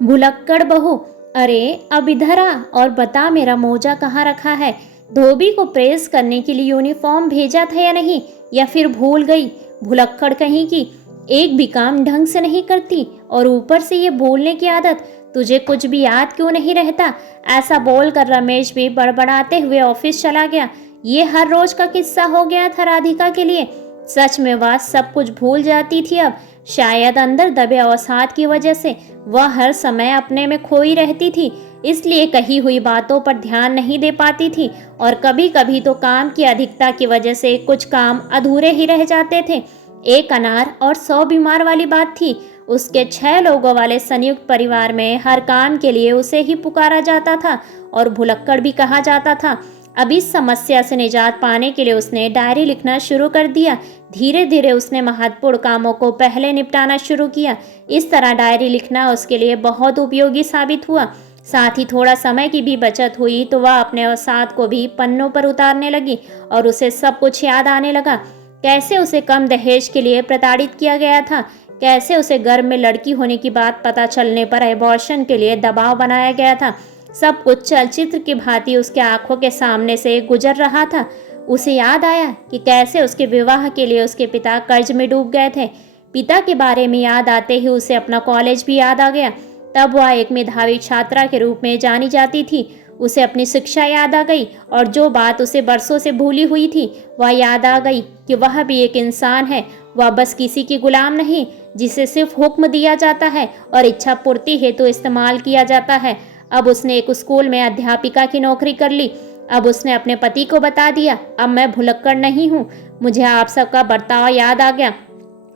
भुलक्कड़ बहू, अरे अब इधर आ और बता मेरा मोजा कहाँ रखा है। धोबी को प्रेस करने के लिए यूनिफॉर्म भेजा था या नहीं, या फिर भूल गई। भुलक्कड़ कहीं की, एक भी काम ढंग से नहीं करती और ऊपर से ये बोलने की आदत। तुझे कुछ भी याद क्यों नहीं रहता। ऐसा बोलकर रमेश भी बड़बड़ाते हुए ऑफिस चला गया। ये हर रोज का किस्सा हो गया था राधिका के लिए। सच में वह सब कुछ भूल जाती थी अब। शायद अंदर दबे अवसाद की वजह से वह हर समय अपने में खोई रहती थी, इसलिए कही हुई बातों पर ध्यान नहीं दे पाती थी। और कभी कभी तो काम की अधिकता की वजह से कुछ काम अधूरे ही रह जाते थे। एक अनार और 100 बीमार वाली बात थी। उसके 6 लोगों वाले संयुक्त परिवार में हर काम के लिए उसे ही पुकारा जाता था और भुलक्कड़ भी कहा जाता था। अब इस समस्या से निजात पाने के लिए उसने डायरी लिखना शुरू कर दिया। धीरे धीरे उसने महत्वपूर्ण कामों को पहले निपटाना शुरू किया। इस तरह डायरी लिखना उसके लिए बहुत उपयोगी साबित हुआ। साथ ही थोड़ा समय की भी बचत हुई तो वह अपने अवसाद को भी पन्नों पर उतारने लगी और उसे सब कुछ याद आने लगा। कैसे उसे कम दहेज के लिए प्रताड़ित किया गया था, कैसे उसे गर्भ में लड़की होने की बात पता चलने पर एबॉर्शन के लिए दबाव बनाया गया था। सब कुछ चलचित्र की भांति उसके आंखों के सामने से गुजर रहा था। उसे याद आया कि कैसे उसके विवाह के लिए उसके पिता कर्ज में डूब गए थे। पिता के बारे में याद आते ही उसे अपना कॉलेज भी याद आ गया। तब वह एक मेधावी छात्रा के रूप में जानी जाती थी। उसे अपनी शिक्षा याद आ गई और जो बात उसे बरसों से भूली हुई थी वह याद आ गई कि वह भी एक इंसान है। वह बस किसी की गुलाम नहीं जिसे सिर्फ हुक्म दिया जाता है और इच्छा पूर्ति हेतु इस्तेमाल किया जाता है। अब उसने एक स्कूल में अध्यापिका की नौकरी कर ली। अब उसने अपने पति को बता दिया, अब मैं भुलक्कड़ नहीं हूँ। मुझे आप सबका बर्ताव याद आ गया।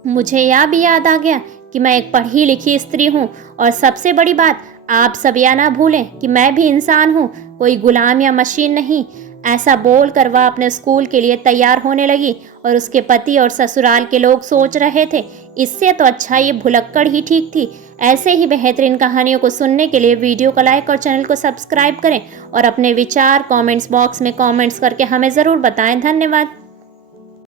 मुझे यह भी याद आ गया कि मैं एक पढ़ी लिखी स्त्री हूँ। और सबसे बड़ी बात, आप सब यह ना भूलें कि मैं भी इंसान हूँ, कोई गुलाम या मशीन नहीं। ऐसा बोलकर वह अपने स्कूल के लिए तैयार होने लगी और उसके पति और ससुराल के लोग सोच रहे थे, इससे तो अच्छा ये भुलक्कड़ ही ठीक थी। ऐसे ही बेहतरीन कहानियों को सुनने के लिए वीडियो को लाइक और चैनल को सब्सक्राइब करें और अपने विचार कमेंट्स बॉक्स में कमेंट्स करके हमें ज़रूर बताएं। धन्यवाद।